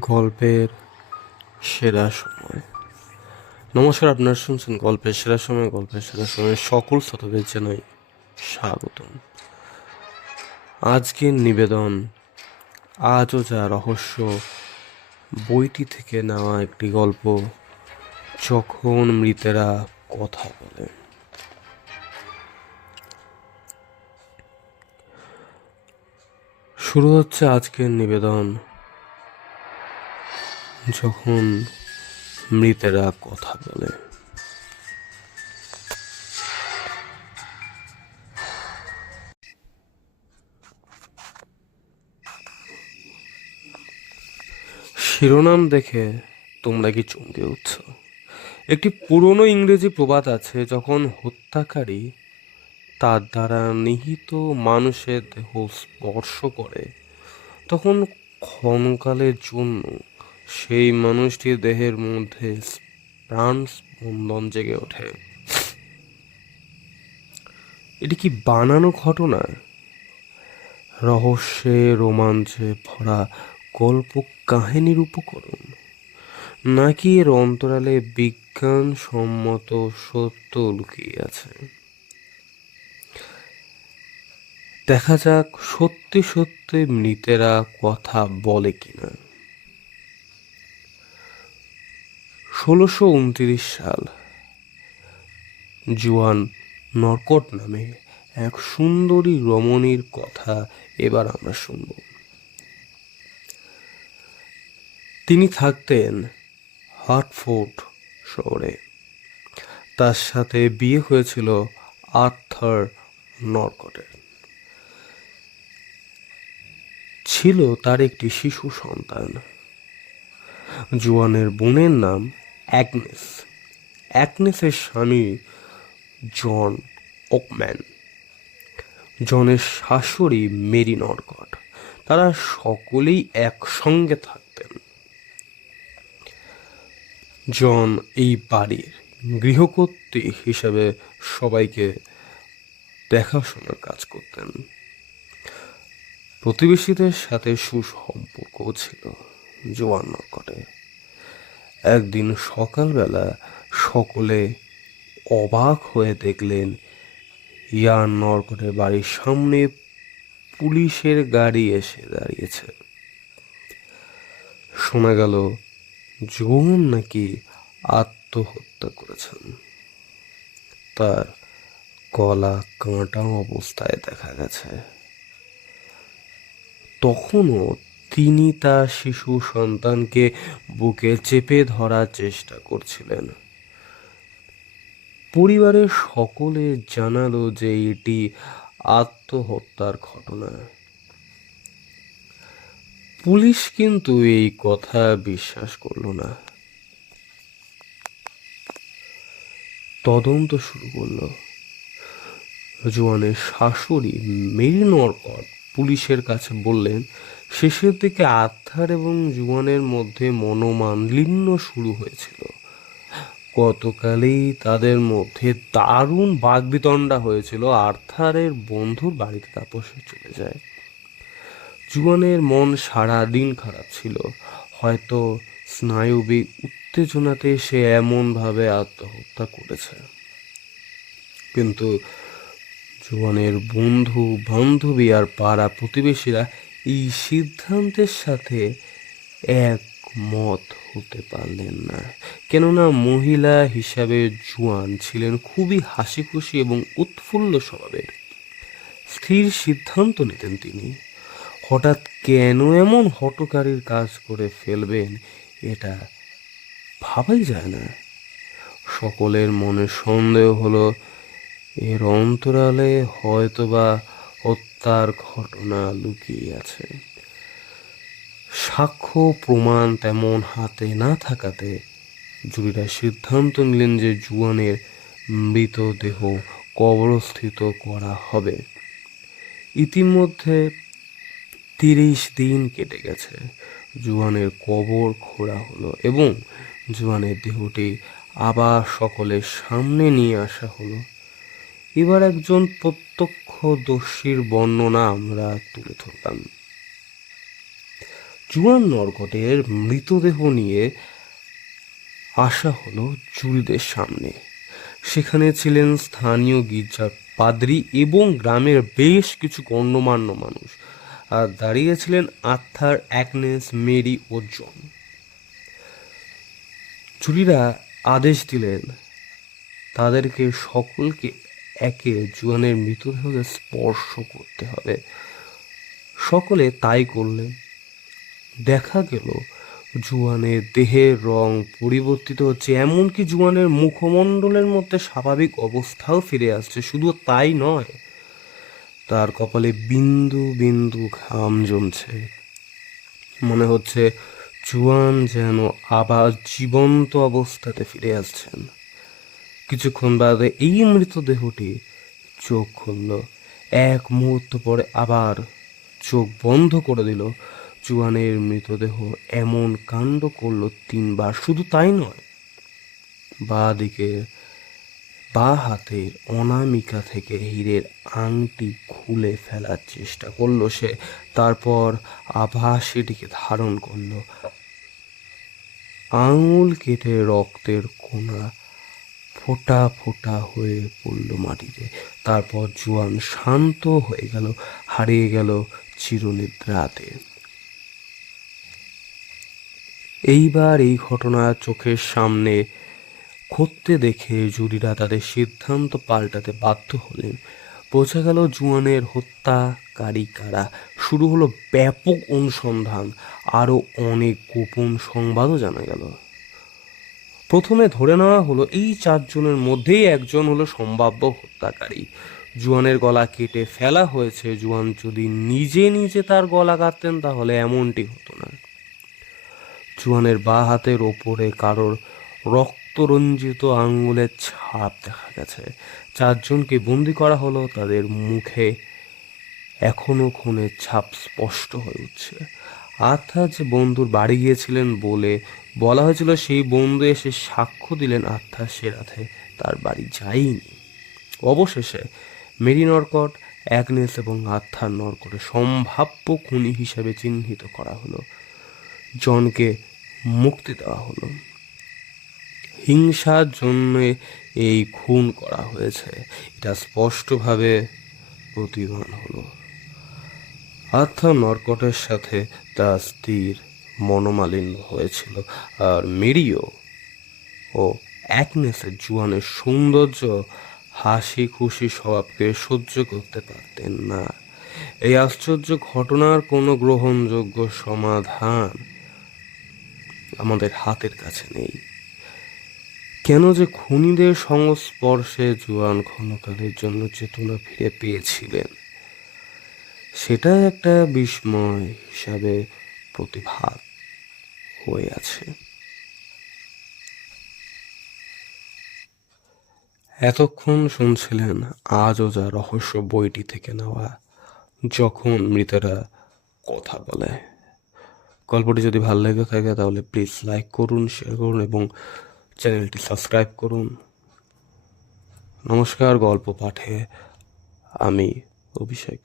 গল্পের সেরা সময়। নমস্কার, আপনারা শুনছেন গল্পের সেরা সময়। গল্পের সেরা সময় সকল শ্রোতাদের জানাই স্বাগতম। আজকের নিবেদন আজও যা রহস্য বইটি থেকে নেওয়া একটি গল্প, যখন মৃতেরা কথা বলে। শুরু হচ্ছে আজকের নিবেদন, যখন মৃতেরা কথা বলে। শিরোনাম দেখে তোমরা কি চমকে উঠছ? একটি পুরনো ইংরেজি প্রবাদ আছে, যখন হত্যাকারী তার দ্বারা নিহত মানুষের দেহ স্পর্শ করে, তখন ক্ষণকালের জন্য সেই মানুষটির দেহের মধ্যে প্রাণ স্পন্দন জেগে ওঠে। এটি কি বানানো ঘটনা, রহস্যে রোমাঞ্চে ভরা গল্প কাহিনীর উপকরণ, নাকি এর অন্তরালে বিজ্ঞানসম্মত সত্য লুকিয়ে আছে? দেখা যাক সত্যি সত্যি মৃতেরা কথা বলে কিনা। 1629 সাল। জুয়ান নরকট নামে এক সুন্দরী রমণীর কথা এবার আমরা শুনব। তিনি থাকতেন হার্টফোর্ড শহরে। তার সাথে বিয়ে হয়েছিল আর্থার নরকটের। ছিল তার একটি শিশু সন্তান। জুয়ানের বোনের নাম অ্যাগনেস। অ্যাগনেসের স্বামী জন ওকম্যান, জনের শাশুড়ি মেরি নরকট। তারা সকলেই একসঙ্গে থাকতেন। জন এই বাড়ির গৃহকর্ত্রী হিসেবে সবাইকে দেখাশোনার কাজ করতেন। প্রতিবেশীদের সাথে সুসম্পর্কও ছিল জোয়ান নরকটের। একদিন সকালবেলা সকলে অবাক হয়ে দেখলেন ইয়ান নরকটের বাড়ির সামনে পুলিশের গাড়ি এসে দাঁড়িয়েছে। শোনা গেল জোয়ান নাকি আত্মহত্যা করেছেন। তার গলা কাটা অবস্থায় দেখা গেছে। তখনও তিনি তার শিশু সন্তানকে বুকে চেপে ধরার চেষ্টা করছিলেন। পরিবারের সকলে জানালো যে এটি আত্মহত্যার ঘটনা। পুলিশ কিন্তু এই কথা বিশ্বাস করল না। তদন্ত শুরু করলো। জোয়ানের শাশুড়ি মেরি নরকট পুলিশের কাছে বললেন, শেষের দিকে আর্থার এবং জুয়ানের মধ্যে মনোমালিন্য শুরু হয়েছিল। গতকালেই তাদের মধ্যে দারুণ বাগবিতণ্ডা হয়েছিল। আর্থারের বন্ধুর বাড়িতে তাপসে চলে যায়। জুয়ানের মন সারাদিন খারাপ ছিল। হয়তো স্নায়বিক উত্তেজনাতে সে এমনভাবে আত্মহত্যা করেছে। কিন্তু জুয়ানের বন্ধু বান্ধবী আর পাড়া প্রতিবেশীরা এই সিদ্ধান্তের সাথে একমত হতে পারলেন না। কেননা মহিলা হিসাবে জুয়ান ছিলেন খুবই হাসি খুশি এবং উৎফুল্ল স্বভাবের। স্থির সিদ্ধান্ত নিতেন তিনি। হঠাৎ কেন এমন হঠকারীর কাজ করে ফেলবেন, এটা ভাবাই যায় না। সকলের মনে সন্দেহ হলো এর অন্তরালে হয়তোবা হত্যার ঘটনা লুকিয়ে আছে। সাক্ষ্য প্রমাণ তেমন হাতে না থাকাতে জুরিরা সিদ্ধান্ত নিলেন যে জুয়ানের মৃতদেহ কবরস্থিত করা হবে। ইতিমধ্যে 30 দিন কেটে গেছে। জুয়ানের কবর খোঁড়া হলো এবং জুয়ানের দেহটি আবার সকলের সামনে নিয়ে আসা হলো। এবার একজন প্রত্যক্ষদর্শীর বর্ণনা আমরা তুলে ধরলাম। জুয়ান নরকটের মৃতদেহ নিয়ে আসা হলো জুরিদের সামনে। সেখানে ছিলেন স্থানীয় গির্জার পাদ্রী এবং গ্রামের বেশ কিছু গণ্যমান্য মানুষ, আর দাঁড়িয়েছিলেন আর্থার, অ্যাগনেস, মেরি ও জন। জুরিরা আদেশ দিলেন তাদেরকে সকলকে একে জুয়ানের মৃতদেহকে স্পর্শ করতে হবে। সকলে তাই করলেন। দেখা গেল জুয়ানের দেহের রং পরিবর্তিত হচ্ছে, এমনকি জুয়ানের মুখমণ্ডলের মধ্যে স্বাভাবিক অবস্থাও ফিরে আসছে। শুধু তাই নয়, তার কপালে বিন্দু বিন্দু ঘাম জমছে। মনে হচ্ছে জুয়ান যেন আবার জীবন্ত অবস্থাতে ফিরে আসছেন। কিছুক্ষণ বাদে এই মৃতদেহটি চোখ খুলল। এক মুহূর্ত পরে আবার চোখ বন্ধ করে দিল। জুয়ানের মৃতদেহ এমন কাণ্ড করলো 3 বার। শুধু তাই নয়, বা হাতের অনামিকা থেকে হীরের আংটি খুলে ফেলার চেষ্টা করলো সে। তারপর আবার সেটিকে ধারণ করলো। আঙুল কেটে রক্তের কোনা ফোঁটা ফোঁটা হয়ে পড়ল মাটিতে। তারপর জুয়ান শান্ত হয়ে গেল, হারিয়ে গেল চিরনিদ্রাতে। এইবার এই ঘটনা চোখের সামনে ঘটতে দেখে জুরিরা তাদের সিদ্ধান্ত পাল্টাতে বাধ্য হলেন। বোঝা গেল জুয়ানের হত্যাকারী কারা। শুরু হলো ব্যাপক অনুসন্ধান। আরও অনেক গোপন সংবাদও জানা গেল। প্রথমে ধরে নেওয়া হলো এই 4 জনের মধ্যেই একজন হলো সম্ভাব্য হত্যাকারী। জুয়ানের গলা কেটে ফেলা হয়েছে। জুয়ান যদি নিজে নিজে তার গলা কাটতেন তাহলে এমনটি হতো না। জুয়ানের বাঁ হাতের ওপরে কারোর রক্তরঞ্জিত আঙ্গুলের ছাপ দেখা গেছে। 4জনকে বন্দি করা হলো। তাদের মুখে এখনো খুনের ছাপ স্পষ্ট হয়ে উঠছে। আর্থার যে বন্ধুর বাড়ি গিয়েছিলেন বলে বলা হয়েছিল, সেই বন্ধু এসে সাক্ষ্য দিলেন আর্থার সে রাতে তার বাড়ি যায়নি। অবশেষে মেরি নরকট, অ্যাগনেস এবং আর্থার নরকটের সম্ভাব্য খুনি হিসেবে চিহ্নিত করা হলো। জনকে মুক্তি দেওয়া হলো। হিংসার জন্য এই খুন করা হয়েছে, এটা স্পষ্টভাবে প্রতীয়মান হলো। আর্থার নরকটের সাথে তার স্ত্রীর মনোমালিন্য হয়েছিল, আর মেরিও ও অ্যাগনেসের জুয়ানের সৌন্দর্য, হাসি খুশি স্বভাবকে সহ্য করতে পারতেন না। এই আশ্চর্য ঘটনার কোনো গ্রহণযোগ্য সমাধান আমাদের হাতের কাছে নেই। কেন যে খুনিদের সংস্পর্শে জুয়ান ক্ষণকালের জন্য চেতনা ফিরে পেয়েছিলেন, সেটা একটা বিস্ময় হিসাবে প্রতিভাত হয়ে আছে। এতক্ষণ শুনছিলেন আজও যা রহস্য বইটি থেকে নেওয়া, যখন মৃতেরা কথা বলে। গল্পটি যদি ভালো লেগে থাকে তাহলে প্লিজ লাইক করুন, শেয়ার করুন এবং চ্যানেলটি সাবস্ক্রাইব করুন। নমস্কার, গল্প পাঠে আমি অভিষেক।